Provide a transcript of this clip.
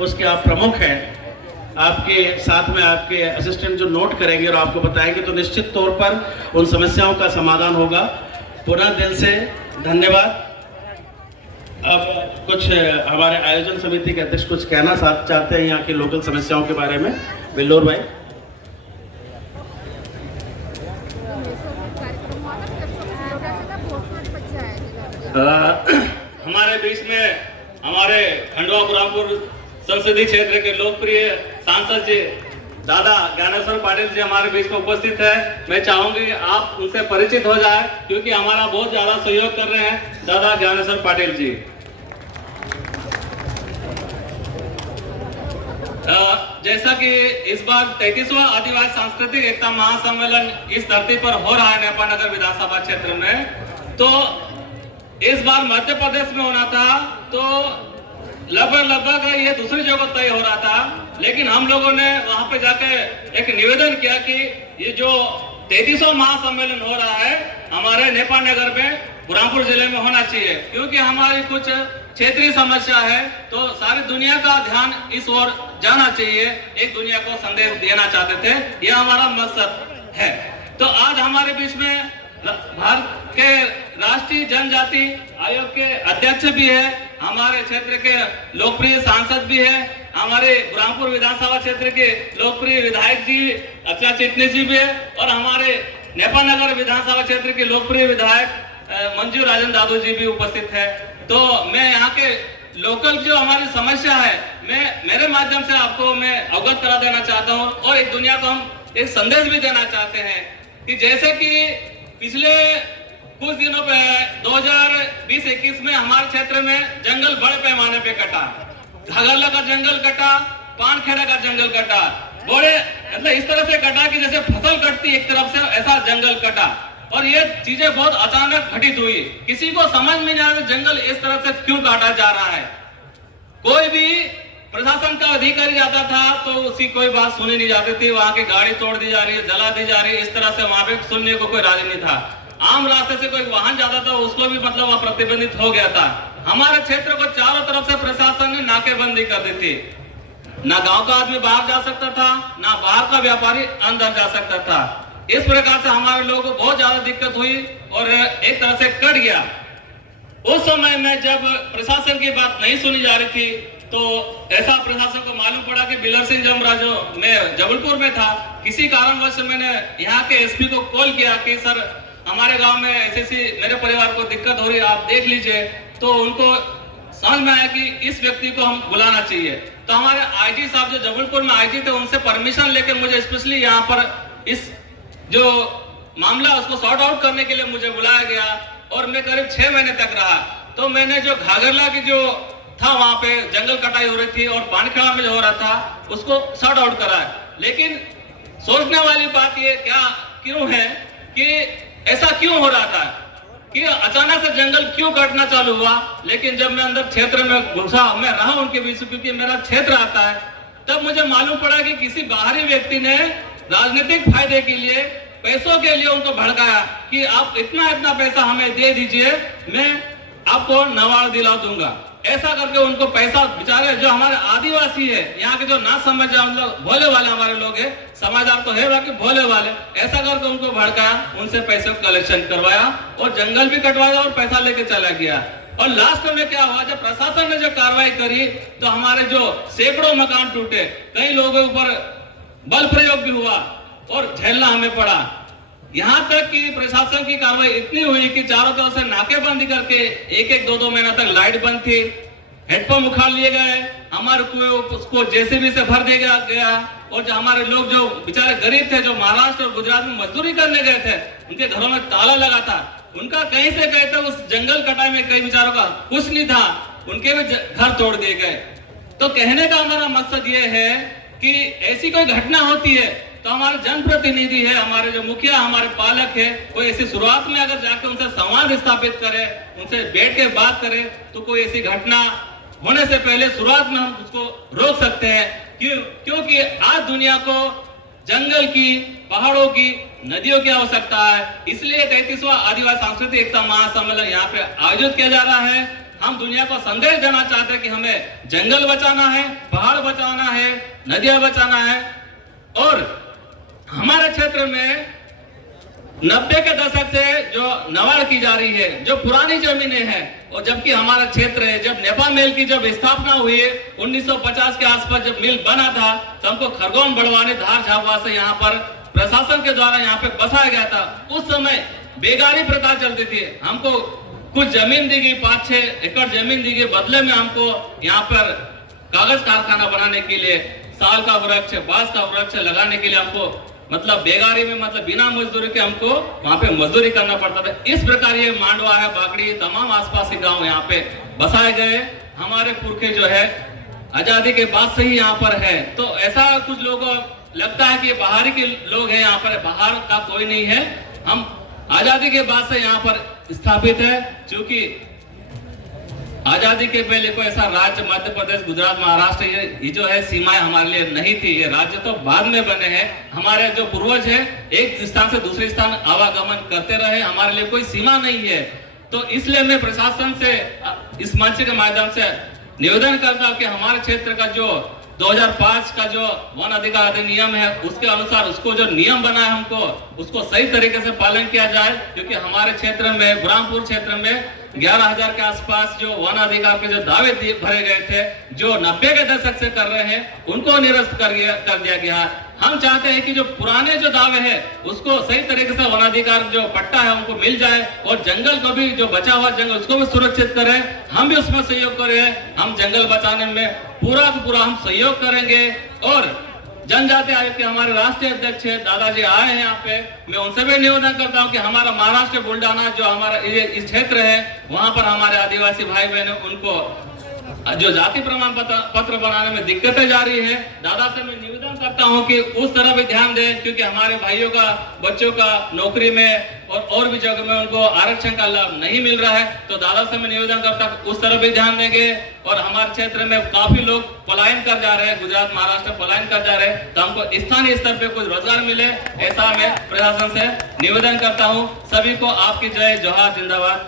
उसके आप प्रमुख हैं। आपके साथ में आपके असिस्टेंट जो नोट करेंगे और आपको बताएंगे तो निश्चित तौर पर उन समस्याओं का समाधान होगा। पुनः दिल से धन्यवाद। अब कुछ हमारे आयोजन समिति के अध्यक्ष कुछ कहना चाहते हैं यहाँ की लोकल समस्याओं के बारे में। बिल्लोर भाई। हमारे बीच में हमारे खंडवा बुरहानपुर संसदीय क्षेत्र के लोकप्रिय सांसद जी दादा ज्ञानेश्वर पाटिल जी हमारे बीच में उपस्थित है। मैं चाहूंगी कि आप उनसे परिचित हो जाए, क्योंकि हमारा बहुत ज्यादा सहयोग कर रहे हैं दादा ज्ञानेश्वर पाटिल जी। जैसा कि इस बार 33वां आदिवासी सांस्कृतिक एकता महासम्मेलन इस धरती पर हो रहा है नेपाल नगर विधानसभा क्षेत्र में, तो इस बार मध्य प्रदेश में होना था, तो लगभग ये दूसरी जगह तय हो रहा था। लेकिन हम लोगों ने वहां पे जाके एक निवेदन किया कि ये जो 33वां महासम्मेलन हो रहा है हमारे नेपाल नगर में बुरहानपुर जिले में होना चाहिए, क्योंकि हमारी कुछ क्षेत्रीय समस्या है, तो सारी दुनिया का ध्यान इस ओर जाना चाहिए। एक दुनिया को संदेश देना चाहते थे, यह हमारा मकसद है। तो आज हमारे बीच में भारत के राष्ट्रीय जनजाति आयोग के अध्यक्ष भी है, हमारे क्षेत्र के लोकप्रिय सांसद भी है, हमारे बुरहानपुर विधानसभा क्षेत्र के लोकप्रिय विधायक जी अक्षय चिटनीस जी भी है, और हमारे नेपाल नगर विधानसभा क्षेत्र के लोकप्रिय विधायक मंजू राजन दादू जी भी उपस्थित है। तो मैं यहाँ के लोकल जो हमारी समस्या है, मैं मेरे माध्यम से आपको मैं अवगत करा देना चाहता हूँ, और एक दुनिया को हम एक संदेश भी देना चाहते हैं कि जैसे कि पिछले कुछ दिनों पे 2020-21 में हमारे क्षेत्र में जंगल बड़े पैमाने पे कटा, घाघरला का जंगल कटा, पानखेड़ा का जंगल कटा, बड़े मतलब इस तरह से कटा कि जैसे फसल कटती एक तरफ से, ऐसा जंगल कटा। और ये चीजें बहुत अचानक घटित हुई, किसी को समझ में नहीं आया जंगल इस तरह से क्यों काटा जा रहा है। कोई भी प्रशासन का अधिकारी जाता था तो उसकी कोई बात सुनी नहीं जाती थी, वहां की गाड़ी तोड़ दी जा रही है, जला दी जा रही है, इस तरह से वहां पे सुनने को कोई राजी नहीं था। आम रास्ते से कोई वाहन जाता था उसको भी मतलब वहां प्रतिबंधित हो गया था। हमारे क्षेत्र को चारों तरफ से प्रशासन ने नाकेबंदी कर दी थी, ना गांव का आदमी बाहर जा सकता था, ना बाहर का व्यापारी अंदर जा सकता था। इस प्रकार से हमारे लोगों को बहुत ज्यादा दिक्कत हुई और एक तरह से कट गया। उस समय में जब प्रशासन की बात नहीं सुनी जा रही थी, तो ऐसा प्रशासन को मालूम पड़ा कि बिलर सिंह जमरा जो मैं जबलपुर में था, किसी कारणवश मैंने यहाँ के एसपी को कॉल किया कि सर हमारे गांव में ऐसी मेरे परिवार को दिक्कत हो रही है, आप देख लीजिए। तो उनको समझ में आया कि इस व्यक्ति को हम बुलाना चाहिए। तो हमारे आईजी साहब जो जबलपुर में आईजी थे, उनसे परमिशन लेके मुझे स्पेशली यहाँ पर इस जो मामला उसको सॉर्ट आउट करने के लिए मुझे बुलाया गया, और मैं करीब 6 महीने तक रहा। तो मैंने जो घाघरला की जो था वहां पे जंगल कटाई हो रही थी और पानखेड़ा में जो हो रहा था उसको सॉर्ट आउट करा। लेकिन सोचने वाली बात ये क्यों है कि ऐसा क्यों हो रहा था कि अचानक से जंगल क्यों कटना चालू हुआ। लेकिन जब मैं अंदर क्षेत्र में घुसा, मैं रहा उनके बीच, क्योंकि मेरा क्षेत्र आता है, तब मुझे मालूम पड़ा कि किसी बाहरी व्यक्ति ने राजनीतिक फायदे के लिए, पैसों के लिए उनको भड़काया कि आप इतना पैसा हमें दे दीजिए, मैं आपको नवाड़ दिला दूंगा। ऐसा करके उनको पैसा, बेचारे जो हमारे आदिवासी है यहाँ के, जो ना समझ हम लोग भोले वाले हमारे लोग हैं, समझदार तो है बाकी भोले वाले, ऐसा करके उनको भड़काया, उनसे पैसे कलेक्शन करवाया और जंगल भी कटवाया और पैसा लेके चला गया। और लास्ट में क्या हुआ, जब प्रशासन ने जो कार्रवाई करी तो हमारे जो सैकड़ों मकान टूटे, कई लोगों के ऊपर बल प्रयोग भी हुआ और झेलना हमें पड़ा। यहाँ तक कि प्रशासन की कार्रवाई इतनी हुई कि चारों तरफ से नाकेबंदी करके 1-1, 2-2 महीना तक लाइट बंद थी, हेडपंप उखाड़ लिए गए, हमारे कुएं उसको जेसीबी से भर दिया गया। और जो हमारे लोग जो बेचारे गरीब थे, जो महाराष्ट्र और गुजरात में मजदूरी करने गए थे, उनके घरों में ताला लगा था, उनका कहीं से गए थे, उस जंगल कटाई में कई बेचारों का कुछ नहीं था, उनके भी घर तोड़ दिए गए। तो कहने का हमारा मकसद ये है कि ऐसी कोई घटना होती है तो हमारे जनप्रतिनिधि है, हमारे जो मुखिया, हमारे पालक है, कोई ऐसी शुरुआत में अगर जाके उनसे संवाद स्थापित करे, उनसे बैठ के बात करे, तो कोई ऐसी घटना होने से पहले शुरुआत में हम उसको रोक सकते हैं। क्योंकि आज दुनिया को जंगल की, पहाड़ों की, नदियों की आवश्यकता है। इसलिए 33वां आदिवासी सांस्कृतिक एकता महासम्मेलन यहाँ पे आयोजित किया जा रहा है। हम दुनिया को संदेश देना चाहते हैं कि हमें जंगल बचाना है, पहाड़ बचाना है, नदियां बचाना है। और हमारे क्षेत्र में 90 के दशक से जो नवाड़ की जा रही है, जो पुरानी जमीनें हैं, और जबकि हमारा क्षेत्र है, जब नेपाल मिल की जब स्थापना हुई 1950 के आसपास जब मिल बना था, तो हमको खरगोन, बड़वानी, धार, झाबुआ से यहाँ पर प्रशासन के द्वारा यहाँ पे बसाया गया था। उस समय बेगारी प्रथा चलती थी। हमको कुछ जमीन दी गई, 5-6 एकड़ जमीन दी गई, बदले में हमको यहाँ पर कागज कारखाना बनाने के लिए साल का वृक्ष, बांस का वृक्ष लगाने के लिए हमको मतलब बेगारी में, मतलब बिना मजदूरी के हमको वहां पे मजदूरी करना पड़ता था। इस प्रकार ये मांडवा है, बागड़ी, तमाम आसपास के गांव यहाँ पे बसाए गए। हमारे पुरखे जो है आजादी के बाद से ही यहाँ पर है। तो ऐसा कुछ लोगों को लगता है कि बाहरी के लोग हैं यहाँ पर, बाहर का कोई नहीं है। हम आजादी के बाद से यहाँ पर स्थापित है। क्योंकि आजादी के पहले कोई ऐसा राज्य मध्य प्रदेश, गुजरात, महाराष्ट्र ये जो है सीमाएं हमारे लिए नहीं थी। ये राज्य तो बाद में बने हैं। हमारे जो पूर्वज है एक स्थान से दूसरे स्थान आवागमन करते रहे, हमारे लिए कोई सीमा नहीं है। तो इसलिए मैं प्रशासन से इस मंच के माध्यम से निवेदन करता हूँ कि हमारे क्षेत्र का जो 2005 का जो वन अधिकार अधिनियम है उसके अनुसार उसको जो नियम बना है हमको उसको सही तरीके से पालन किया जाए। क्योंकि हमारे क्षेत्र में, बुरहानपुर क्षेत्र में 11,000 के आसपास जो वन अधिकार के जो दावे भरे गए थे, जो 90 के दशक से कर रहे हैं, उनको निरस्त कर दिया गया। हम चाहते हैं कि जो पुराने जो दावे हैं उसको सही तरीके से वनाधिकार जो पट्टा है उनको मिल जाए, और जंगल को भी, जो बचा हुआ जंगल उसको भी सुरक्षित करें। हम भी उसमें सहयोग करें। हम जंगल बचाने में पूरा हम सहयोग करेंगे। और जनजाति आयोग के हमारे राष्ट्रीय अध्यक्ष दादाजी आए हैं यहाँ पे, मैं उनसे भी निवेदन करता हूँ कि हमारा महाराष्ट्र बुल्डाना जो हमारा इस क्षेत्र है, वहां पर हमारे आदिवासी भाई बहन उनको जो जाति प्रमाण पत्र बनाने में दिक्कतें जा रही है, दादा से मैं निवेदन करता हूं कि उस तरफ भी ध्यान दें। क्योंकि हमारे भाइयों का, बच्चों का नौकरी में और भी जगह में उनको आरक्षण का लाभ नहीं मिल रहा है। तो दादा से मैं निवेदन करता हूं उस तरफ भी ध्यान देंगे। और हमारे क्षेत्र में काफी लोग पलायन कर जा रहे हैं, गुजरात, महाराष्ट्र पलायन कर जा रहे हैं, तो हमको स्थानीय स्तर पे कुछ रोजगार मिले, ऐसा मैं प्रशासन से निवेदन करता हूँ। सभी को आपकी जय, जोहार, जिंदाबाद।